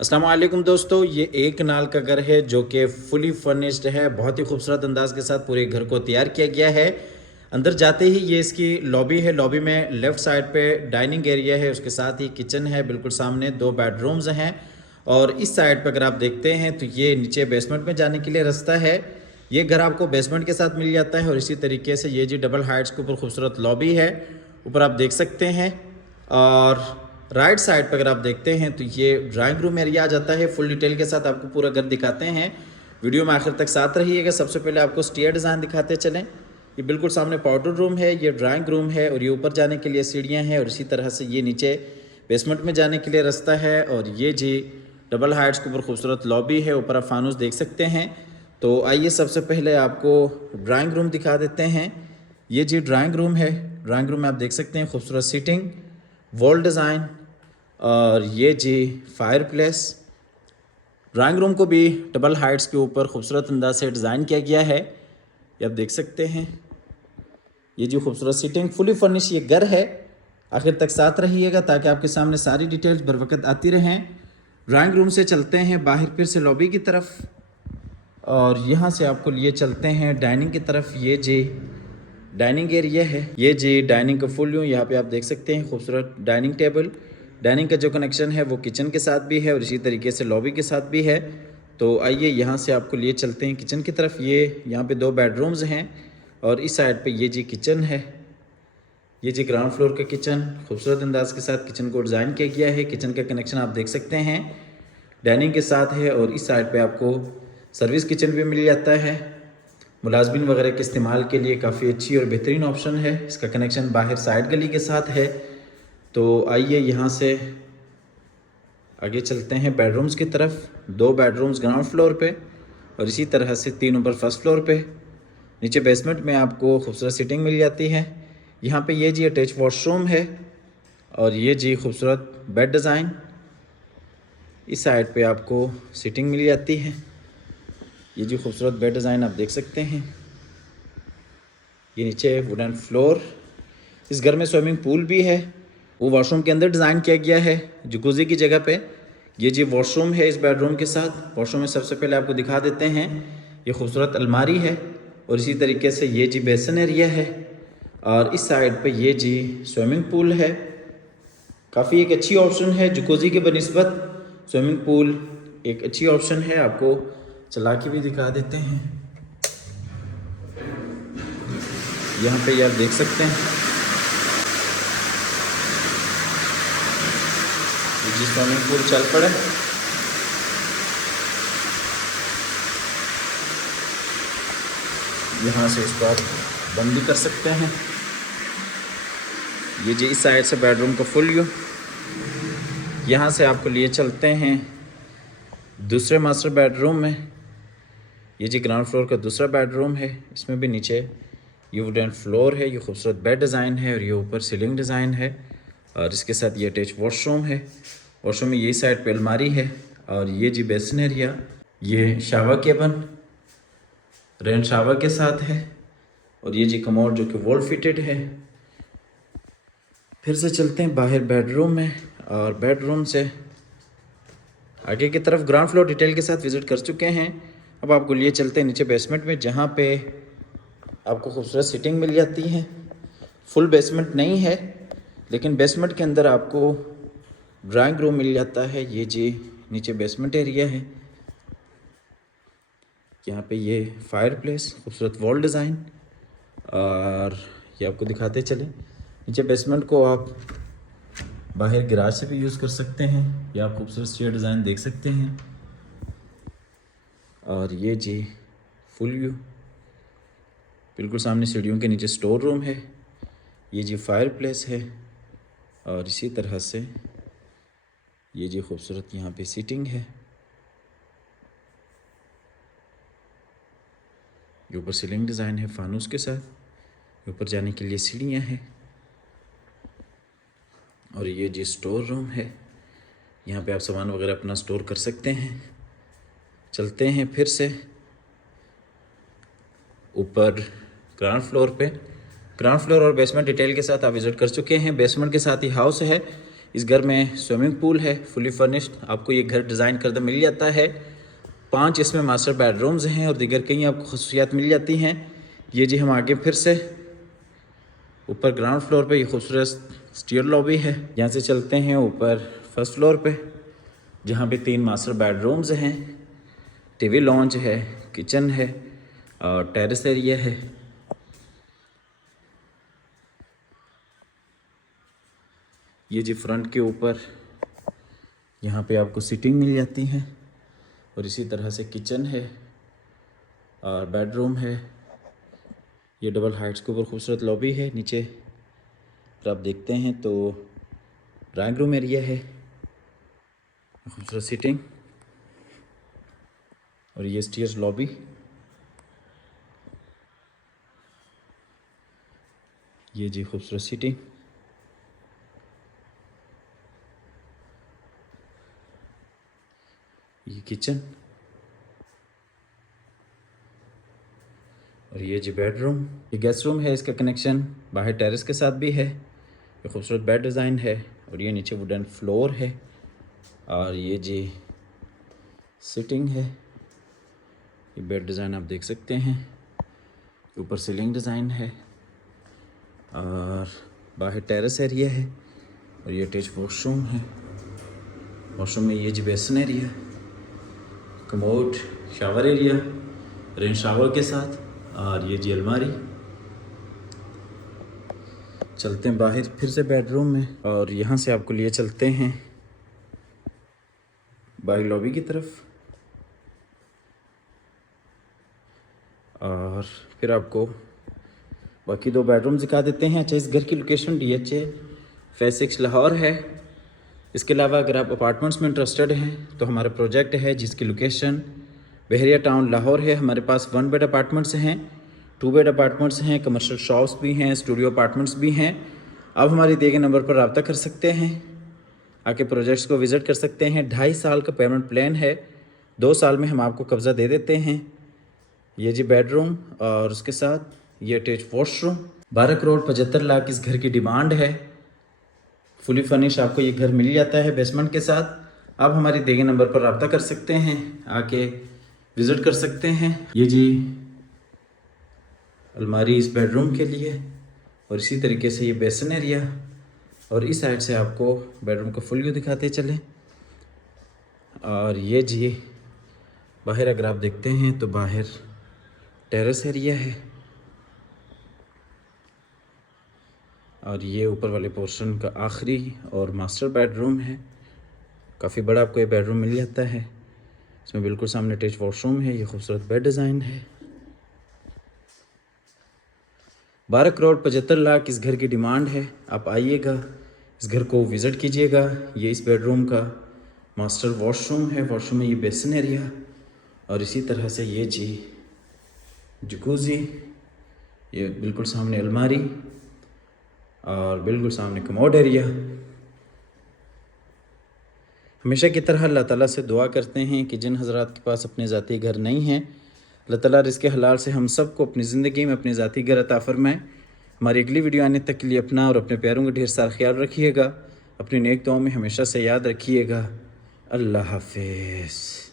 अस्सलाम वालेकुम दोस्तों, ये एक नाल का घर है जो कि फुली फर्निश्ड है। बहुत ही खूबसूरत अंदाज के साथ पूरे घर को तैयार किया गया है। अंदर जाते ही ये इसकी लॉबी है। लॉबी में लेफ़्ट साइड पे डाइनिंग एरिया है, उसके साथ ही किचन है। बिल्कुल सामने 2 बेडरूम्स हैं और इस साइड पर अगर आप देखते हैं तो ये नीचे बेसमेंट में जाने के लिए रास्ता है। ये घर आपको बेसमेंट के साथ मिल जाता है और इसी तरीके से ये जी डबल हाइट्स के ऊपर खूबसूरत लॉबी है, ऊपर आप देख सकते हैं। और राइट साइड पर अगर आप देखते हैं तो ये ड्राइंग रूम एरिया आ जाता है। फुल डिटेल के साथ आपको पूरा घर दिखाते हैं। वीडियो में आखिर तक साथ रहिएगा। सबसे पहले आपको स्टेयर डिज़ाइन दिखाते चलें। ये बिल्कुल सामने पाउडर रूम है, ये ड्राइंग रूम है और ये ऊपर जाने के लिए सीढ़ियाँ हैं और इसी तरह से ये नीचे बेसमेंट में जाने के लिए रास्ता है। और ये जी डबल हाइट्स के ऊपर खूबसूरत लॉबी है, ऊपर आप फानूस देख सकते हैं। तो आइए सबसे पहले आपको ड्राइंग रूम दिखा देते हैं। ये जी ड्राइंग रूम है। ड्राइंग रूम में आप देख सकते हैं खूबसूरत सीटिंग, वॉल डिज़ाइन और ये जी फायर प्लेस। ड्राइंग रूम को भी डबल हाइट्स के ऊपर खूबसूरत अंदाज से डिज़ाइन किया गया है, ये आप देख सकते हैं। ये जी खूबसूरत सीटिंग, फुली फर्निश ये घर है। आखिर तक साथ रहिएगा ताकि आपके सामने सारी डिटेल्स बर वक्त आती रहें। ड्राइंग रूम से चलते हैं बाहर फिर से लॉबी की तरफ और यहाँ से आपको लिए चलते हैं डाइनिंग की तरफ। ये जी डाइनिंग एरिया है। ये जी डाइनिंग का फुल व्यू, यहाँ पे आप देख सकते हैं खूबसूरत डाइनिंग टेबल। डाइनिंग का जो कनेक्शन है वो किचन के साथ भी है और इसी तरीके से लॉबी के साथ भी है। तो आइए यहाँ से आपको लिए चलते हैं किचन की तरफ। ये यहाँ पे 2 बेडरूम्स हैं और इस साइड पे ये जी किचन है। ये जी ग्राउंड फ्लोर का किचन, खूबसूरत अंदाज के साथ किचन को डिज़ाइन किया गया है। किचन का कनेक्शन आप देख सकते हैं डाइनिंग के साथ है और इस साइड पे आपको सर्विस किचन भी मिल जाता है। मुलाजमिन वगैरह के इस्तेमाल के लिए काफ़ी अच्छी और बेहतरीन ऑप्शन है। इसका कनेक्शन बाहर साइड गली के साथ है। तो आइए यहाँ से आगे चलते हैं बेडरूम्स की तरफ। 2 बेडरूम्स ग्राउंड फ्लोर पे और इसी तरह से 3 ऊपर फर्स्ट फ्लोर पे। नीचे बेसमेंट में आपको खूबसूरत सीटिंग मिल जाती है। यहाँ पे ये जी अटैच वॉशरूम है और ये जी खूबसूरत बेड डिज़ाइन। इस साइड पे आपको सीटिंग मिल जाती है। ये जी खूबसूरत बेड डिज़ाइन आप देख सकते हैं। ये नीचे वुडन फ्लोर। इस घर में स्विमिंग पूल भी है, वो वॉशरूम के अंदर डिज़ाइन किया गया है जकूज़ी की जगह पे। ये जी वॉशरूम है इस बेडरूम के साथ। वॉशरूम में सबसे पहले आपको दिखा देते हैं, ये खूबसूरत अलमारी है और इसी तरीके से ये जी बेसन एरिया है और इस साइड पे ये जी स्विमिंग पूल है। काफ़ी एक अच्छी ऑप्शन है जकूज़ी के बनिस्बत। स्विमिंग पूल एक अच्छी ऑप्शन है। आपको चला के भी दिखा देते हैं। यहाँ पे ये आप देख सकते हैं, जी स्विमिंग पूल चल पड़े। यहाँ से इसको आप बंद भी कर सकते हैं। ये जी इस साइड से बेडरूम का फुल व्यू। यहाँ से आपको लिए चलते हैं दूसरे मास्टर बेडरूम में। ये जी ग्राउंड फ्लोर का दूसरा बेडरूम है। इसमें भी नीचे ये वुडन फ्लोर है, ये खूबसूरत बेड डिज़ाइन है और ये ऊपर सीलिंग डिज़ाइन है और इसके साथ ये अटैच वॉशरूम है। वॉशरूम में ये साइड पे अलमारी है और ये जी बेसिन एरिया। ये शावर केबन रेन शावर के साथ है और ये जी कमोड जो कि वॉल फिटेड है। फिर से चलते हैं बाहर बेडरूम में और बेडरूम से आगे की तरफ ग्राउंड फ्लोर डिटेल के साथ विज़िट कर चुके हैं। अब आपको लिए चलते हैं नीचे बेसमेंट में, जहाँ पे आपको खूबसूरत सीटिंग मिल जाती है। फुल बेसमेंट नहीं है लेकिन बेसमेंट के अंदर आपको ड्राइंग रूम मिल जाता है। ये जी नीचे बेसमेंट एरिया है। यहाँ पे ये फायर प्लेस, खूबसूरत वॉल डिज़ाइन और ये आपको दिखाते चले। नीचे बेसमेंट को आप बाहर गैराज से भी यूज़ कर सकते हैं। ये आप खूबसूरत स्टेयर डिज़ाइन देख सकते हैं और ये जी फुल व्यू। बिल्कुल सामने सीढ़ियों के नीचे स्टोर रूम है। ये जी फायर प्लेस है और इसी तरह से ये जी खूबसूरत यहाँ पे सीटिंग है। ये ऊपर सीलिंग डिज़ाइन है फानूस के साथ। ऊपर जाने के लिए सीढ़ियाँ हैं और ये जी स्टोर रूम है। यहाँ पे आप सामान वगैरह अपना स्टोर कर सकते हैं। चलते हैं फिर से ऊपर ग्राउंड फ्लोर पे। ग्राउंड फ्लोर और बेसमेंट डिटेल के साथ आप विज़िट कर चुके हैं। बेसमेंट के साथ ही हाउस है। इस घर में स्विमिंग पूल है, फुली फर्निश्ड आपको ये घर डिज़ाइन करदा मिल जाता है। 5 इसमें मास्टर बेडरूम्स हैं और दीगर कई आपको खसूसियात मिल जाती हैं। ये जी हम आगे फिर से ऊपर ग्राउंड फ्लोर पे ये खूबसूरत स्टीयर लॉबी है। यहाँ से चलते हैं ऊपर फर्स्ट फ्लोर पे, जहाँ पे 3 मास्टर बेडरूम्स हैं, टीवी लॉन्च है, किचन है और टेरेस एरिया है। ये जी फ्रंट के ऊपर यहाँ पे आपको सीटिंग मिल जाती है और इसी तरह से किचन है और बेडरूम है। ये डबल हाइट्स के ऊपर खूबसूरत लॉबी है। नीचे अगर आप देखते हैं तो ड्राइंग रूम एरिया है, खूबसूरत सीटिंग और ये स्टीयर्स लॉबी। ये जी खूबसूरत सीटिंग। ये किचन और ये जी बेडरूम। ये गेस्ट रूम है, इसका कनेक्शन बाहर टेरेस के साथ भी है। ये खूबसूरत बेड डिज़ाइन है और ये नीचे वुडन फ्लोर है और ये जी सिटिंग है। ये बेड डिज़ाइन आप देख सकते हैं, ऊपर सीलिंग डिज़ाइन है और बाहर टेरेस एरिया है और ये अटैच वॉशरूम है। वॉशरूम में ये जी basin area, commode, shower area, rain shower के साथ और ये जी अलमारी। चलते हैं बाहर फिर से बेडरूम में और यहाँ से आपको लिए चलते हैं बाहर लॉबी की तरफ और फिर आपको बाकी 2 बेडरूम दिखा देते हैं। अच्छा, इस घर की लोकेशन DHA फेज 6 लाहौर है। इसके अलावा अगर आप अपार्टमेंट्स में इंटरेस्टेड हैं तो हमारा प्रोजेक्ट है जिसकी लोकेशन बहरिया टाउन लाहौर है। हमारे पास 1 बेड अपार्टमेंट्स हैं, 2 बेड अपार्टमेंट्स हैं, कमर्शियल शॉप्स भी हैं, स्टूडियो अपार्टमेंट्स भी हैं। आप हमारे दिए गए नंबर पर रब्ता कर सकते हैं, आके प्रोजेक्ट्स को विज़िट कर सकते हैं। 2.5 साल का पेमेंट प्लान है, 2 साल में हम आपको कब्ज़ा दे देते हैं। ये जी बेडरूम और उसके साथ ये अटैच वॉशरूम। 12 करोड़ 75 लाख इस घर की डिमांड है। फुली फर्निश आपको ये घर मिल जाता है बेसमेंट के साथ। आप हमारे दिए गए नंबर पर रब्ता कर सकते हैं, आके विज़िट कर सकते हैं। ये जी अलमारी इस बेडरूम के लिए और इसी तरीके से ये बेसिन एरिया और इस साइड से आपको बेडरूम का फुल व्यू दिखाते चले। और ये जी बाहर अगर आप देखते हैं तो बाहर टेरेस एरिया है और ये ऊपर वाले पोर्शन का आखिरी और मास्टर बेडरूम है। काफ़ी बड़ा आपको ये बेडरूम मिल जाता है। इसमें बिल्कुल सामने अटैच वॉशरूम है। ये खूबसूरत बेड डिज़ाइन है। 12 करोड़ 75 लाख इस घर की डिमांड है। आप आइएगा, इस घर को विज़िट कीजिएगा। ये इस बेडरूम का मास्टर वॉशरूम है। वॉशरूम में ये बेसिन एरिया और इसी तरह से ये जी जकूज़ी, ये बिल्कुल सामने अलमारी और बिल्कुल सामने कमोड एरिया। हमेशा की तरह अल्लाह ताला से दुआ करते हैं कि जिन हज़रात के पास अपने ज़ाती घर नहीं हैं, अल्लाह ताला रिज़्क़ हलाल से हम सब को अपनी ज़िंदगी में अपने ज़ाती घर अता फ़रमाए। हमारी अगली वीडियो आने तक के लिए अपना और अपने प्यारों का ढेर सारा ख्याल रखिएगा। अपनी नेक दुआओं में हमेशा से याद रखिएगा। अल्लाह हाफ़िज़।